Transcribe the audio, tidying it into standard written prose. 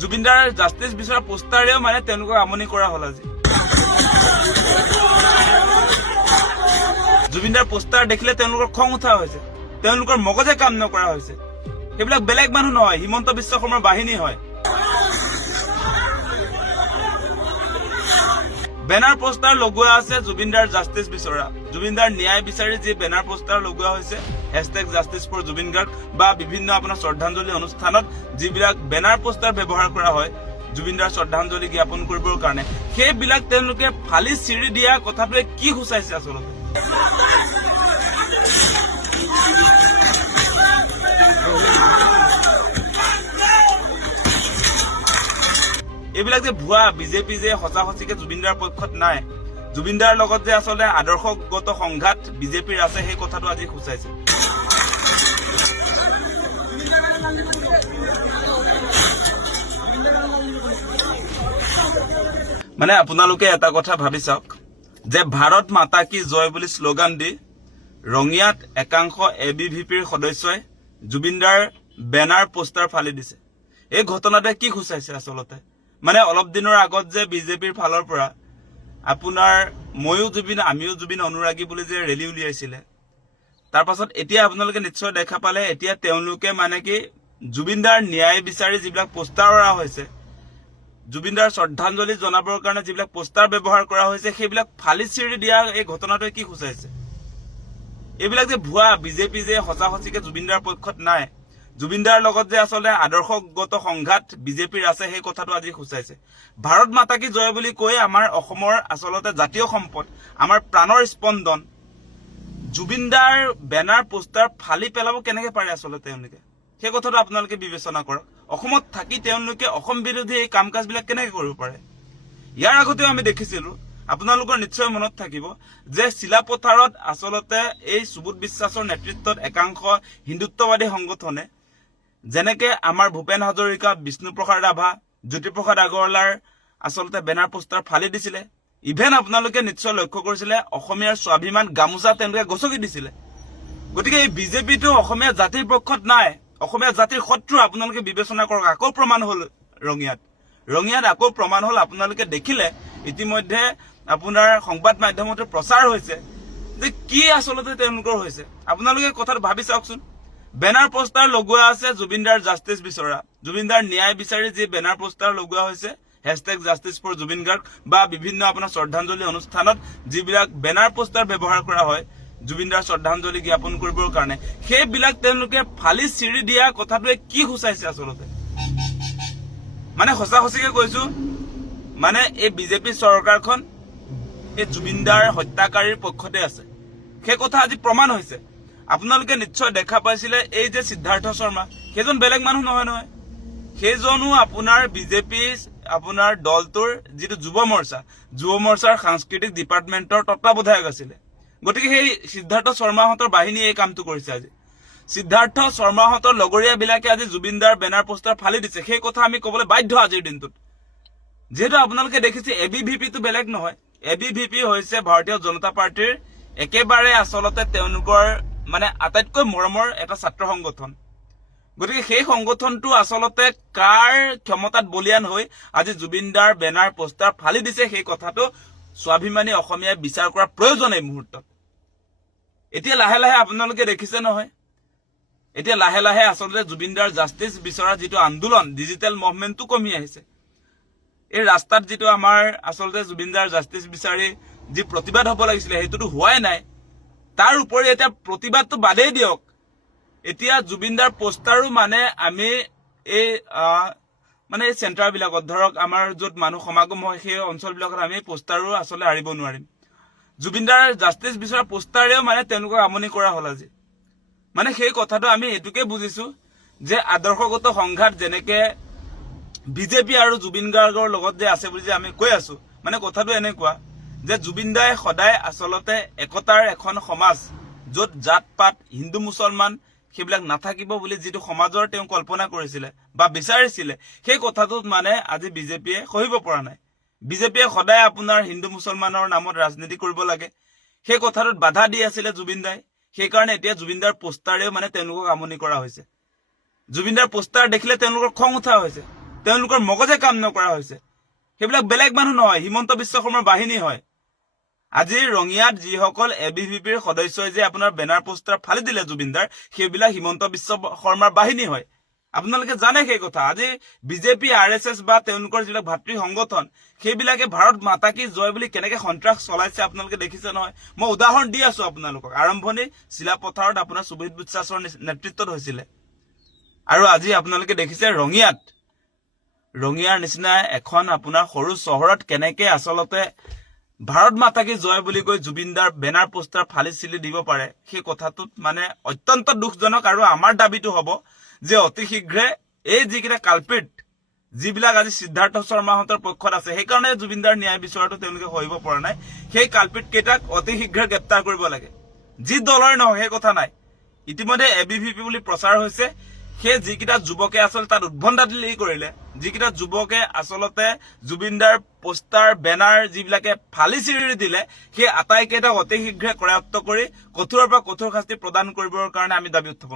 জুবিনদাৰ জাষ্টিস বিচৰা পোষ্টাৰেও মানে তেওঁলোকক আমনি কৰা হল আজি জুবিনদাৰ পোষ্টাৰ দেখিলে তেওঁলোকৰ খং উঠা হৈছে তেওঁলোকৰ মগজে কাম নকৰা হৈছে সেইবিলাক বেলেগ মানুহ নহয় হিমন্ত বিশ্ব শৰ্মাৰ বাহিনী হয় বেনাৰ পোষ্টাৰ লগোৱা আছে জুবিনদাৰ জাষ্টিস বিচৰা জুবিনদাৰ ন্যায় বিচাৰি যি বেনাৰ পোষ্টাৰ লগোৱা হৈছে #JusticeForJubinGarg বা বিভিন্ন আপোনাৰ শ্ৰদ্ধাঞ্জলি অনুষ্ঠানত যিবিলাক বেনাৰ পোষ্টাৰ ব্যৱহাৰ কৰা হয় জুবিনদাৰ শ্ৰদ্ধাঞ্জলি জ্ঞাপন কৰিবৰ কাৰণে সেইবিলাক তেওঁলোকে ফালি চিৰি দিয়া কথাটোৱে কি সূচাইছে আচলতে এইবিলাক যে ভুৱা বিজেপি যে সঁচা সঁচিকে জুবিনদাৰ পক্ষত নাই জুবিনদাৰ লগত যে আচলতে আদৰ্শগত সংঘাত বিজেপিৰ আছে সেই কথাটো আজি সূচাইছে মানে আপোনালোকে এটা কথা ভাবি চাওক যে ভাৰত মাতা কি জয় বুলি শ্লোগান দি ৰঙিয়াত একাংশ ABVPৰ সদস্যই জুবিনদাৰ বেনাৰ পোষ্টাৰ ফালি দিছে এই ঘটনাটোৱে কি সূচাইছে আচলতে মানে অলপ দিনৰ আগত যে বিজেপিৰ ফালৰ পৰা আপোনাৰ ময়ো জুবিন আমিও জুবিন অনুৰাগী বুলি যে ৰেলী উলিয়াইছিলে তাৰ পাছত এতিয়া আপোনালোকে নিশ্চয় দেখা পালে এতিয়া তেওঁলোকে মানে কি জুবিনদাৰ ন্যায় বিচাৰি যিবিলাক পোষ্টাৰ কৰা হৈছে জুবিনদাৰ শ্ৰদ্ধাঞ্জলি জনাবৰ কাৰণে যিবিলাক পোষ্টাৰ ব্যৱহাৰ কৰা হৈছে সেইবিলাক ফালি চিৰি দিয়া এই ঘটনাটোৱে কি সূচাইছে এইবিলাক যে ভুৱা বিজেপি যে সঁচা সঁচিকে জুবিনদাৰ পক্ষত নাই জুবিনদাৰ লগত যে আচলতে আদৰ্শগত সংঘাত বিজেপিৰ আছে সেই কথাটো আজি সূচাইছে ভাৰত মাতা কি জয় বুলি কৈ আমাৰ অসমৰ আচলতে জাতীয় সম্পদ আমাৰ প্ৰাণৰ স্পন্দন জুবিনদাৰ বেনাৰ পোষ্টাৰ ফালি পেলাব কেনেকৈ পাৰে আচলতে তেওঁলোকে সেই কথাটো আপোনালোকে বিবেচনা কৰক অসমত থাকি তেওঁলোকে অসম বিৰোধী এই কাম কাজবিলাক কেনেকৈ কৰিব পাৰে ইয়াৰ আগতেও আমি দেখিছিলো আপোনালোকৰ নিশ্চয় মনত থাকিব যে চিলাপথাৰত আচলতে এই সুবোধ বিশ্বাসৰ নেতৃত্বত একাংশ হিন্দুত্ববাদী সংগঠনে যেনেকে আমাৰ ভূপেন হাজৰিকা বিষ্ণুপ্ৰসাদ ৰাভা জ্যোতিপ্ৰসাদ আগৰৱালাৰ আচলতে বেনাৰ পোষ্টাৰ ফালি দিছিলে ইভেন আপোনালোকে নিশ্চয় লক্ষ্য কৰিছিলে অসমীয়াৰ স্বাভিমান গামোচা তেওঁলোকে গছকি দিছিলে গতিকে এই বিজেপিটো অসমীয়া জাতিৰ পক্ষত নাই অসমীয়া জাতিৰ শত্ৰু আপোনালোকে বিবেচনা কৰক আকৌ প্ৰমাণ হল ৰঙিয়াত আকৌ প্ৰমাণ হল আপোনালোকে দেখিলে ইতিমধ্যে আপোনাৰ সংবাদ মাধ্যমতো প্ৰচাৰ হৈছে যে কি আচলতে তেওঁলোকৰ হৈছে আপোনালোকে কথাটো ভাবি চাওকচোন বেনাৰ পোষ্টাৰ লগোৱা আছে জুবিনদাৰ জাষ্টিস বিচৰা জুবিনদাৰ ন্যায় বিচাৰি যি বেনাৰ পোষ্টাৰ লগোৱা হৈছে #JusticeForJubinGarg বা বিভিন্ন আপোনাৰ শ্ৰদ্ধাঞ্জলি অনুষ্ঠানত যিবিলাক বেনাৰ পোষ্টাৰ ব্যৱহাৰ কৰা হয় জুবিনদাৰ শ্ৰদ্ধাঞ্জলি জ্ঞাপন কৰিবৰ কাৰণে সেইবিলাক তেওঁলোকে ফালি চিৰি দিয়া কথাটোৱে কি সূচাইছে আচলতে মানে সঁচা সঁচিকে কৈছো মানে এই বিজেপি চৰকাৰখন এই জুবিনদাৰ হত্যাকাৰীৰ পক্ষতে আছে সেই কথা আজি প্ৰমাণ হৈছে আপোনালোকে নিশ্চয় দেখা পাইছিলে এই যে সিদ্ধাৰ্থ শৰ্মা সেইজন বেলেগ মানুহ নহয় সেইজনো আপোনাৰ বিজেপি আপোনাৰ দলটোৰ যিটো যুৱ মৰ্চাৰ সাংস্কৃতিক ডিপাৰ্টমেণ্টৰ তত্ত্বাৱধায়ক আছিলে গতিকে সেই সিদ্ধাৰ্থ শৰ্মাহঁতৰ বাহিনী এই কামটো কৰিছে আজি সিদ্ধাৰ্থ শৰ্মাহঁতৰ লগৰীয়া বিলাকে আজি জুবিনদাৰ বেনাৰ পোষ্টাৰ ফালি দিছে সেই কথা আমি ক'বলৈ বাধ্য আজিৰ দিনটোত যেহেতু আপোনালোকে দেখিছে ABVPটো বেলেগ নহয় ABVP হৈছে ভাৰতীয় জনতা পাৰ্টিৰ একেবাৰে আচলতে তেওঁলোকৰ মানে আটাইতকৈ মৰমৰ এটা ছাত্ৰ সংগঠন গতিকে সেই সংগঠনটো আচলতে কাৰ ক্ষমতাত বলিয়ান হৈ আজি জুবিনদাৰ বেনাৰ পোষ্টাৰ ফালি দিছে সেই কথাটো স্বাভিমানী অসমীয়াই বিচাৰ কৰাৰ প্ৰয়োজন এই মুহূৰ্তত এতিয়া লাহে লাহে আপোনালোকে দেখিছে নহয় এতিয়া লাহে লাহে আচলতে জুবিনদাৰ জাষ্টিস বিচৰা যিটো আন্দোলন ডিজিটেল মুভমেণ্টটো কমি আহিছে এই ৰাস্তাত যিটো আমাৰ আচলতে জুবিনদাৰ জাষ্টিস বিচাৰি যি প্ৰতিবাদ হ'ব লাগিছিলে সেইটোতো হোৱাই নাই তাৰ উপৰি এটা প্ৰতিবাদটো বাদেই দিয়ক এতিয়া জুবিনদাৰ পোষ্টাৰো মানে আমি এই মানে এই চেণ্টাৰবিলাকত ধৰক আমাৰ য'ত মানুহ সমাগম হয় সেই অঞ্চলবিলাকত আমি পোষ্টাৰো আচলতে আৰিব নোৱাৰিম জুবিনদাৰ জাষ্টিস বিচৰা পোষ্টাৰেও মানে তেওঁলোকক আমনি কৰা হল আজি মানে সেই কথাটো আমি এটুকে বুজিছো যে আদৰ্শগত সংঘাত যেনেকে বিজেপি আৰু জুবিন গাৰ্গৰ লগত যে আছে বুলি যে আমি কৈ আছো মানে কথাটো এনেকুৱা যে জুবিনদাই সদায় আচলতে একতাৰ এখন সমাজ য'ত জাত পাত হিন্দু মুছলমান সেইবিলাক নাথাকিব বুলি যিটো সমাজৰ তেওঁ কল্পনা কৰিছিলে বা বিচাৰিছিলে সেই কথাটোত মানে আজি বিজেপিয়ে সহিব পৰা নাই বিজেপিয়ে সদায় আপোনাৰ হিন্দু মুছলমানৰ নামত ৰাজনীতি কৰিব লাগে সেই কথাটোত বাধা দি আছিল জুবিনদাই সেই কাৰণে এতিয়া জুবিনদাৰ পোষ্টাৰেও মানে তেওঁলোকক আমনি কৰা হৈছে জুবিনদাৰ পোষ্টাৰ দেখিলে তেওঁলোকৰ খং উঠা হৈছে তেওঁলোকৰ মগজে কাম নকৰা হৈছে। সেইবিলাক বেলেগ মানুহ নহয়, হিমন্ত বিশ্ব শৰ্মাৰ বাহিনী হয়। আজি ৰঙিয়াত যিসকল এবিভিপিৰ সদস্যই যে আপোনাৰ বেনাৰ পোষ্টাৰ ফালি দিলে জুবিনদাৰ, সেইবিলাক হিমন্ত বিশ্ব শৰ্মাৰ বাহিনী হয়। আপোনালোকে জানে সেই কথা। আজি বিজেপি, RSS বা তেওঁলোকৰ যিবিলাক ভাতৃ সংগঠন, সেইবিলাকে ভাৰত মাতা কি জয় বুলি কেনেকে সন্ত্ৰাস চলাইছে আপোনালোকে দেখিছে নহয়। মই উদাহৰণ দি আছো আপোনালোকক। আৰম্ভণি চিলাপথাৰত আপোনাৰ সুবিত বিশ্বাসৰ নেতৃত্বত হৈছিলে, আৰু আজি আপোনালোকে দেখিছে ৰঙিয়াৰ নিচিনা এখন আপোনাৰ সৰু চহৰত কেনেকে আচলতে ভাৰত মাতা কি জয় বুলি কৈ জুবিনদাৰ বেনাৰ পোষ্টাৰ ফালি চিলি দিব পাৰে। সেই কথাটোত মানে অত্যন্ত দুখজনক। আৰু আমাৰ দাবীটো হ'ব যে অতি শীঘ্ৰে এই যিকেইটা কালপিট, যিবিলাক আজি সিদ্ধাৰ্থ শৰ্মাহঁতৰ পক্ষত আছে, সেইকাৰণে জুবিনদাৰ ন্যায় বিচৰাটো তেওঁলোকে সহিব পৰা নাই, সেই কালপিট কেইটাক অতি শীঘ্ৰে গ্ৰেপ্তাৰ কৰিব লাগে। যি দলৰে নহয় সেই কথা নাই। ইতিমধ্যে এবিভিপি বুলি প্ৰচাৰ হৈছে। সেই যিকেইটা যুৱকে আচলতে তাত উদ্ভণ্ডালি কৰিলে, যিকেইটা যুৱকে আচলতে জুবিনদাৰ পোষ্টাৰ বেনাৰ যিবিলাকে ফালি চিৰি দিলে, সেই আটাইকেইটাক অতি শীঘ্ৰে কৰায়ত্ব কৰি কঠোৰৰ পৰা কঠোৰ শাস্তি প্ৰদান কৰিবৰ কাৰণে আমি দাবী উত্থাপন